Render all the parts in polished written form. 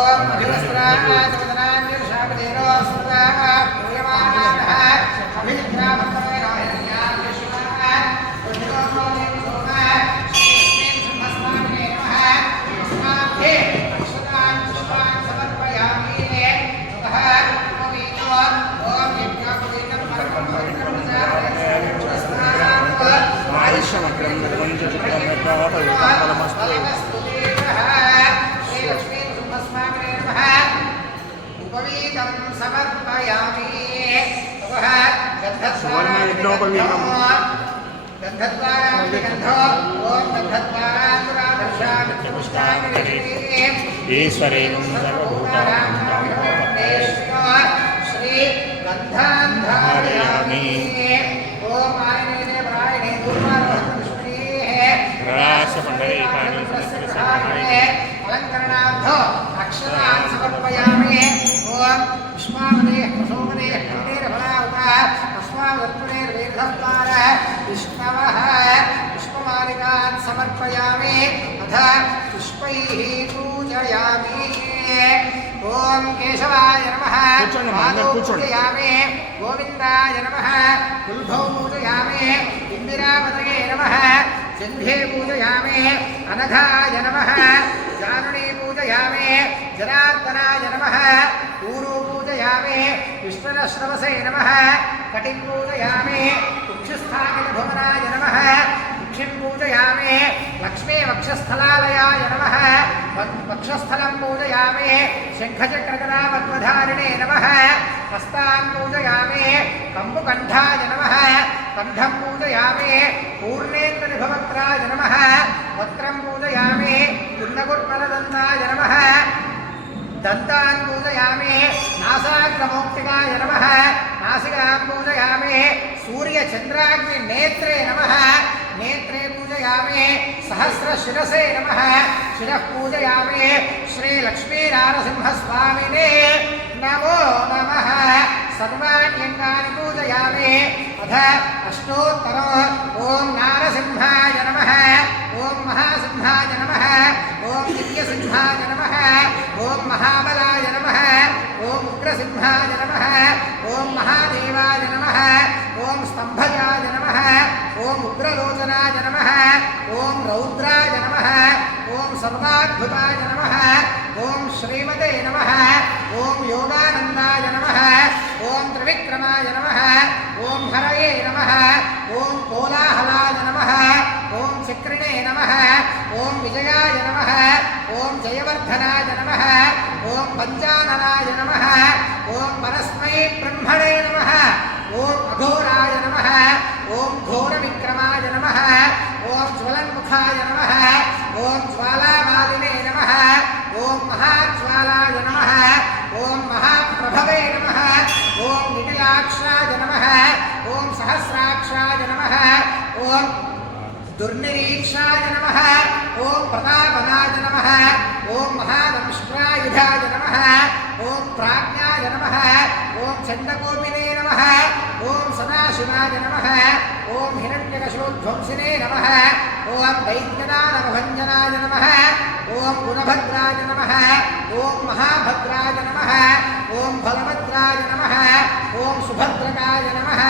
ओम अभिवस्त्राणाचवदनान्यर्षापदेरो सर्वाः पूयमानाः अभिनिद्राभक्तमेनो हिरण्यान् विश्वाः उद्योगोदेव सोमः श्रीलक्ष्मीं सिंहस्वामिने नमः अस्माभ्ये अक्षतान् पुष्पान् समर्पयामि ततः उपवीतो ओम यज्ञोपवीतं परमं पवित्रं प्रसादयस्नानात् आयुष्यमग्रं निर्वञ्चचित्रं यत्नवफलमस्तु श्रीलक्ष्मीं सिंहस्वामिने नमः उपवीतं समर्पयामि सुवर्णयज्ञोपवीतम् गन्धद्वारान्तिगन्धो ओम गन्धद्वारान्तरादर्शामित्यपुष्टामिरेणीं ईश्वरेणं सर्वभूतानां श्री गन्धान् धारयामि ओम आयने प्रायणे दूर्वारोहणपुष्पणेः प्रकाशपण्डरीकानि अलङ्करणार्थो अक्षरान् समर्पयामि ओम विश्वावदेः प्रसोमदेः कण्डेरफलावतः अस्मावत्पुरेर्वेदद्वार विष्णवः पुष्पमालिकान् समर्पयामि अथ पुष्पैः पूजयामि ओम केशवाय नमः पादौ पूजयामि गोविन्दाय नमः कुल्भौ पूजयामि इन्दिरापतये नमः जन्धे पूजयामि अनघाय नमः जानुनी पूजयामि जनार्दनाय नमः ऊरू पूजयामि विष्णुश्रवसे नमः कटिं पूजयामि कुक्षस्थापितभुवनाय नमः कुक्षिं पूजयामि लक्ष्मी वक्षस्थलालयाय नमः वक्षस्थलं पूजयामि शङ्खचक्रगदापद्मधारिणे नमः हस्तान् पूजयामि कम्बुकण्ठाय नमः कण्ठं पूजयामि पूर्णेन्द्रनिभवक्त्राय नमः वक्त्रं पूजयामि कुन्नकुट्मलदन्ताय नमः दन्तान् पूजयामि नासाग्रमौक्तिकाय नमः नासिकां पूजयामि सूर्यचन्द्राग्निनेत्रे नमः नेत्रे पूजयामि सहस्रशिरसे नमः शिरः पूजयामि श्रीलक्ष्मीनारसिंहस्वामिने नमो नमः सर्वाण्यङ्गानि पूजयामि अथ अष्टोत्तरो ओम नारसिंहाय नमः ओम महासिंहाय नमः ओम दिव्यसिंहाय नमः ओम महाबलाय नमः ओम उग्रसिंहाय नमः ओम महादेवाय नमः ओम स्तंभजाय नमः ओम उग्रलोचनाय नमः ओम रौद्राय नमः ओम सर्वाद्भुताय नमः ओम श्रीमते नमः ओम योगानन्दाय नमः ओम त्रिविक्रमाय नमः ओम हरये नमः ओम कोलाहलाय नमः ओम चक्रिणे नमः ओम विजयाय नमः ओम जयवर्धनाय नमः ओम पंचाननाय नमः ओम परस्मै ब्रह्मणे नमः ओम अघोराय नमः ओम घोरविक्रमाय नमः ओम ज्वलन्मुखाय नमः ओम ज्वालामालिने नमः ओम महाज्वालाय नमः ओम महाप्रभवे नमः ओम निटिलाक्षाय नमः ओम सहस्राक्षाय नमः ओम दुर्निरीक्षाय नमः ओम प्रतापनाय नमः ओम महादंष्ट्रायुधाय नमः ओम प्राज्ञाय नमः ओम चन्द्रकोपिने नमः ओम सदाशिवाय नमः ओम हिरण्यकशोध्वंसिने नमः ओम दैत्यदानवभञ्जनाय नमः ओम गुणभद्राय नमः ओम महाभद्राय नमः ओम बलभद्राय नमः ओम सुभद्रकाय नमः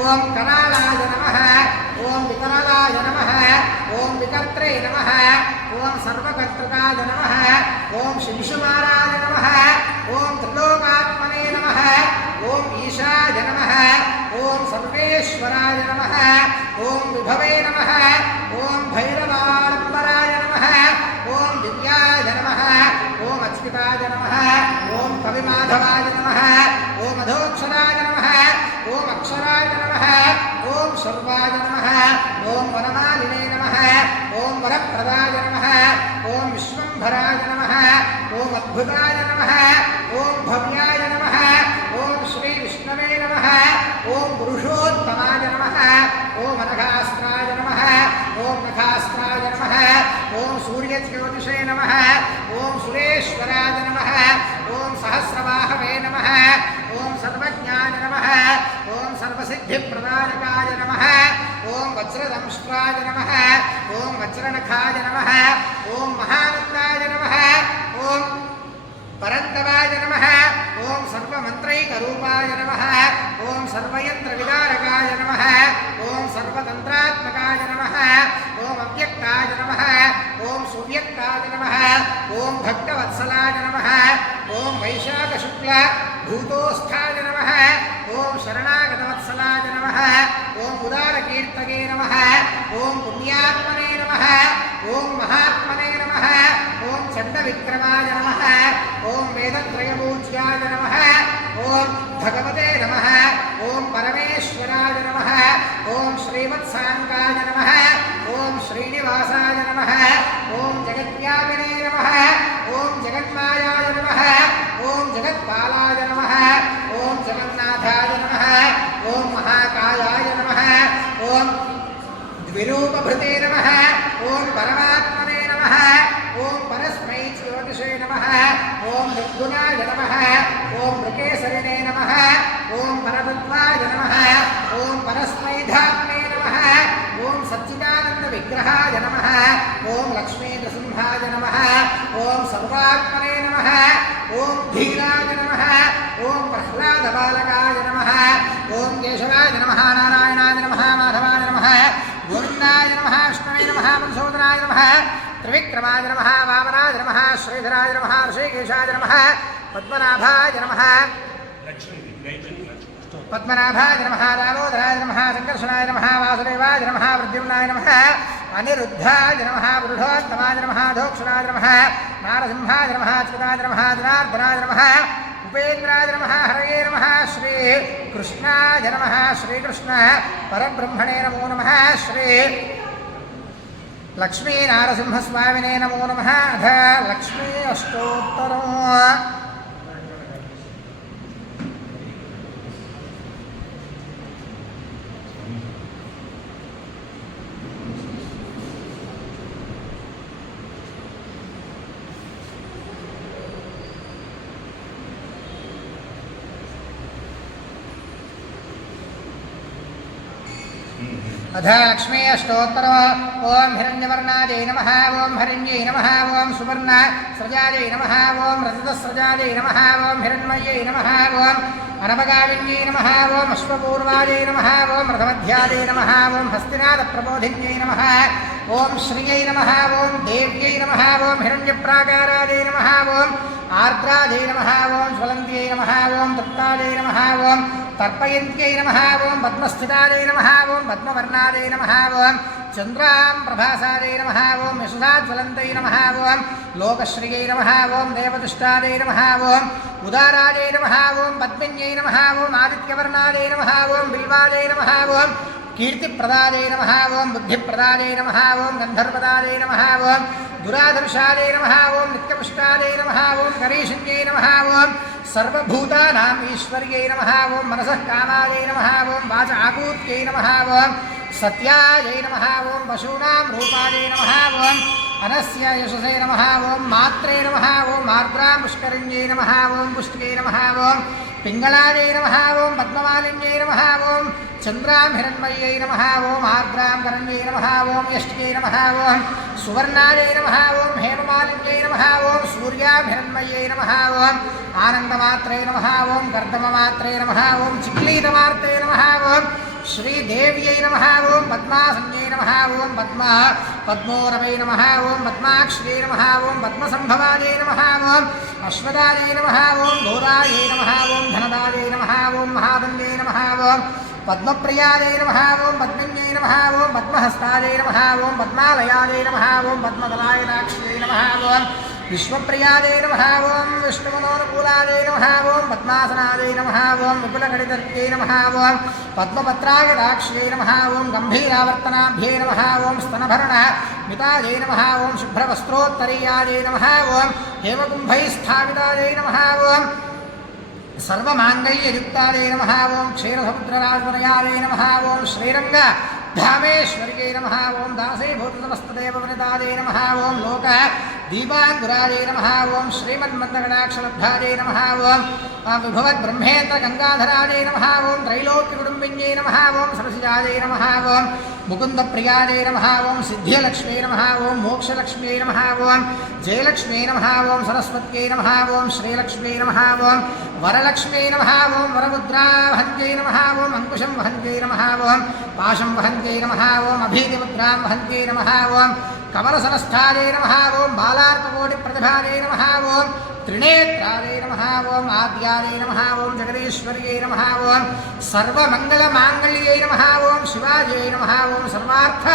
ओम करालाय नमः ओम विकरालाय नमः ओम विकर्त्रे नमः ओम सर्वकर्तृकाय नमः ओम शिंशुमाराय नमः ओम त्रिलोकात्मने नमः ओम ईशाय नमः ओम सर्वेश्वराय नमः ओम विभवे नमः ओम भैरवाडम्बराय नमः ओम दिव्याय नमः ओम अच्युताय नमः ओम कविमाधवाय नमः ओम अधोक्षराय नमः ओम अक्षराय नमः ओम सर्वाय नमः ओम वनमालिने नमः ओम वरप्रदाय नमः ओम विश्वम्भराय नमः ओम अद्भुताय नमः ओम भव्याय नमः ओम श्री विष्णवे नमः ओम पुरुषोत्तमाय नमः ओम अनघास्त्राय नमः ओम नखास्त्राय नमः ओम सूर्यज्योतिषे नमः ओम सुरेश्वराय नमः ओम सहस्रवाहवे नमः ओम सर्वज्ञाय नमः ओम सर्वसिद्धिप्रदायकाय नमः ओम वज्रदंष्ट्राय नमः ओम वज्रनखाय नमः ओम महानन्दाय नमः ओम ॐ भक्तवत्सलाय नमः ॐ वैशाखशुक्ल भूतोस्थाय नमः ॐ शरणागतवत्सलाय नमः ॐ उदारकीर्तके नमः ॐ पुण्यात्मने नमः ॐ महात्मने नमः ॐ चण्डविक्रमाय नमः ॐ वेदत्रयपूज्याय नमः ॐ भगवते नमः ॐ परमेश्वराय नमः ॐ श्रीवत्साङ्गाय नमः ॐ श्रीनिवासाय नमः ॐ जगद्व्यापिने नमः ॐ जगन्मायाय नमः ॐ जगत्पालाय नमः ॐ जगन्नाथाय नमः ॐ महाकायाय नमः ॐ द्विरूपभृते नमः ॐ परमात्मने नमः ॐ परस्मै ज्योतिषे नमः ॐ निर्गुणाय नमः ॐ मृकेसरिणे नमः ॐ परतत्त्वाय नमः ॐ परस्मै धाम्ने नमः ॐ सच्चिदानन्दविग्रहाय नमः ॐ लक्ष्मीनृसिंहाय नमः ॐ सर्वात्मने नमः ॐ धीराय नमः ॐ प्रह्लादबालकाय नमः ॐ केशवाय नमः नारायणाय नमः माधवाय नमः गोविन्दाय नमः विष्णवे नमः मधुसूदनाय नमः त्रिविक्रमाय नमः वामनाय नमः श्रीधराय नमः ऋषिकेशाय नमः पद्मनाभाय नमः पद्मनाभाय नमः दामोदराय नमः संकर्षणाय नमः वासुदेवाय नमः प्रद्युम्नाय नमः अनिरुद्धाय नमः वृषोत्तमाय नमः धोक्षणाय नमः नारसिंहाय नमः अच्युताय नमः जनार्दनाय नमः उपेन्द्राय नमः हरये नमः श्री कृष्णाय नमः श्रीकृष्ण परब्रह्मणे नमो नमः श्री लक्ष्मी नारसिंहस्वामिने नमो नमः अथ लक्ष्मी अष्टोत्तरम् अथ लक्ष्मी अष्टोत्तरम् ॐ हिरण्यवर्णायै नमः ॐ हरिण्यै नमः ॐ सुवर्णस्रजायै नमः ॐ रजतस्रजायै नमः ॐ हिरण्मयै नमः ॐ अनपगामिन्यै नमः ॐ अश्वपूर्वायै नमः ॐ रथमध्यायै नमः ॐ हस्तिनाथप्रबोधिन्यै नमः ॐ श्रियै नमः ॐ देव्यै नमः ॐ हिरण्यप्राकारायै नमः ॐ आर्द्रायै नमः ॐ ज्वलन्त्यै नमः ॐ तप्तायै नमः ॐ तर्पयन्त्यै नमः ॐ पद्मस्थितायै नमः ॐ पद्मवर्णायै नमः ॐ चन्द्रां प्रभासायै नमः ॐ यशसाज्वलन्त्यै नमः ॐ लोकश्रियै नमः ॐ देवदुष्टायै नमः ॐ उदारायै नमः ॐ पद्मिन्यै नमः ॐ आदित्यवर्णायै नमः ॐ बिल्वायै नमः ॐ कीर्तिप्रदायै नमः ॐ बुद्धिप्रदायै नमः ॐ गन्धर्वदायै नमः ॐ दुराधर्षायै नमः ॐ नित्यपुष्टायै नमः ॐ करीशिन्यै नमः ॐ सर्वभूतानाम् ईश्वर्यै नमः ॐ मनसः कामायै नमः ॐ वाच आकूत्यै नमः ॐ सत्यायै नमः ॐ पशूनां रूपायै नमः ॐ अनस्य यशसे नमः ॐ मात्रे नमः ॐ आर्द्रां पुष्करिण्यै नमः ॐ पुष्ट्यै नमः ॐ पिङ्गलायै नमः ॐ पद्ममालिन्यै नमः ॐ चन्द्रां हिरण्मय्यै नमः ॐ आर्द्रां करण्यै नमः ॐ यष्ट्यै नमः ॐ सुवर्णायै नमः ॐ हेममालिन्यै नमः ॐ सूर्यां हिरण्मय्यै नमः ॐ आनन्दमात्रे नमः ॐ कर्दममात्रे नमः ॐ चिक्लीतमार्ते नमः ॐ श्रीदेव्यै नमः ॐ पद्मासन्यै नमः ॐ पद्मोरवै नमः ॐ पद्माक्ष्यै नमः ॐ पद्मसम्भवायै नमः ॐ अश्वदायै नमः ॐ घोरायै नमः ॐ धनदायै नमः ॐ महादन्यै नमः ॐ पद्मप्रियायै नमः ॐ पद्मिन्यै नमः ॐ पद्महस्तायै नमः ॐ पद्मालयायै नमः ॐ पद्मदलायदाक्ष्यै नमः ॐ विश्वप्रियायै नमः ॐ विष्णुमनोनुकूलायै नमः ॐ पद्मासनायै नमः ॐ विपुलगणितर्क्यै नमः ॐ पद्मपत्रायदाक्ष्यै नमः ॐ गम्भीरावर्तनाभ्यै नमः ॐ स्तनभरणमितायै नमः ॐ शुभ्रवस्त्रोत्तरीयायै नमः ॐ हेमकुम्भैः स्थापितायै नमः ॐ सर्वमाङ्गल्ययुक्तायै नमः ॐ क्षीरसमुद्रराजतनयायै नमः ॐ श्रीरङ्गधामेश्वर्यै नमः ॐ दासीभूतसमस्तदेववनितायै नमः ॐ लोकदीपाङ्कुरायै नमः ॐ श्रीमन्मन्दगणाक्षलब्धायै नमः ॐ विभवद्ब्रह्मेन्द्रगङ्गाधरायै नमः ॐ त्रैलोक्यकुटुम्बिन्यै नमः ॐ सरसिजायै नमः ॐ मुकुन्दप्रियायै नमः ॐ सिद्ध्यलक्ष्म्यै नमः ॐ मोक्षलक्ष्म्यै नमः ॐ जयलक्ष्म्यै नमः ॐ सरस्वत्यै नमः ॐ श्रीलक्ष्म्यै नमः ॐ वरलक्ष्म्यै नमः ॐ वरमुद्रावहन्त्यै नमः ॐ अङ्कुशं वहन्त्यै नमः ॐ पाशं वहन्त्यै नमः ॐ अभीतिमुद्रां वहन्त्यै नमः ॐ कमलसनस्थायै नमः ॐ बालार्ककोटिप्रतिभायै नमः ॐ त्रिनेत्रायै नमः ॐ आद्यायै नमः ॐ जगदीश्वर्यै नमः ॐ सर्वमङ्गलमाङ्गल्यै नमः ॐ शिवायै नमः ॐ सर्वार्थ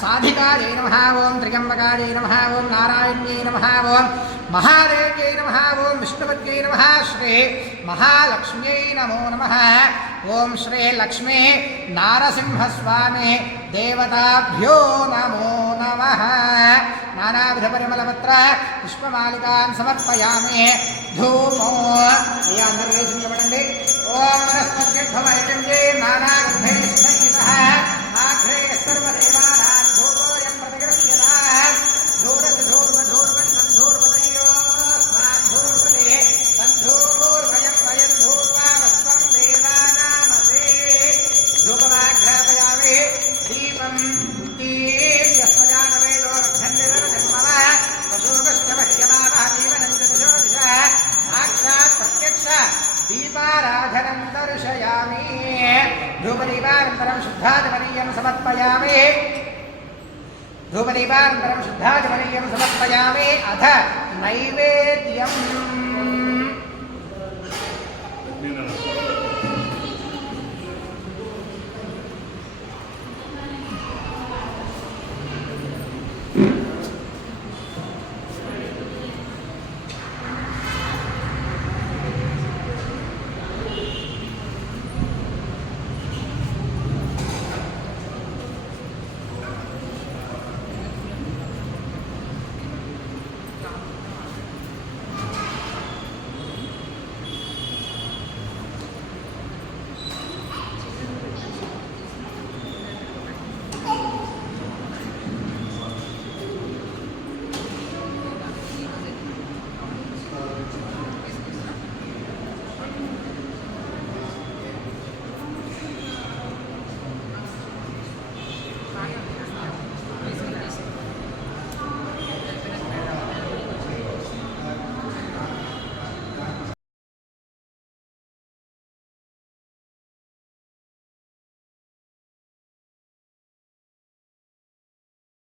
साधिकायै नमः ॐ त्र्यम्बकायै नमः ॐ नारायण्यै नमः ॐ महादेव्यै नमः ॐ विष्णुपत्यै नमः श्री महालक्ष्म्यै नमो नमः ॐ श्री लक्ष्मी नारसिंहस्वामी देवताभ्यो नमो नमः नानाविधपरिमलपत्र पुष्पमालिकान् समर्पयामि धूमो अय्या निर्देशिंचबडंడి ओम वनस्पत्यर्थमयजन्ते नानागन्धैः संयुतः आघ्रे सर्वदेवानां धूपोऽयं प्रतिगृह्यतां धूरस्य धूर्वधूर्वन्नं धूर्वदयो स्वां धूर्वदे तद्धूर्वयं वयं धूर्वामस्त्वं देवानामसे धूपमाघ्रापयामि दीपं दीप्यस्मजानवेदो रक्षन्निरजन्मः पशुकष्टमह्यमावः जीवनञ्जदिशो दिशः साक्षात् प्रत्यक्ष दीपाराधनं दर्शयामि धूपदीपानन्तरं शुद्धाचमनीयं समर्पयामि धूपदीपानन्तरं शुद्धाचमनीयं समर्पयामि अथ नैवेद्यम्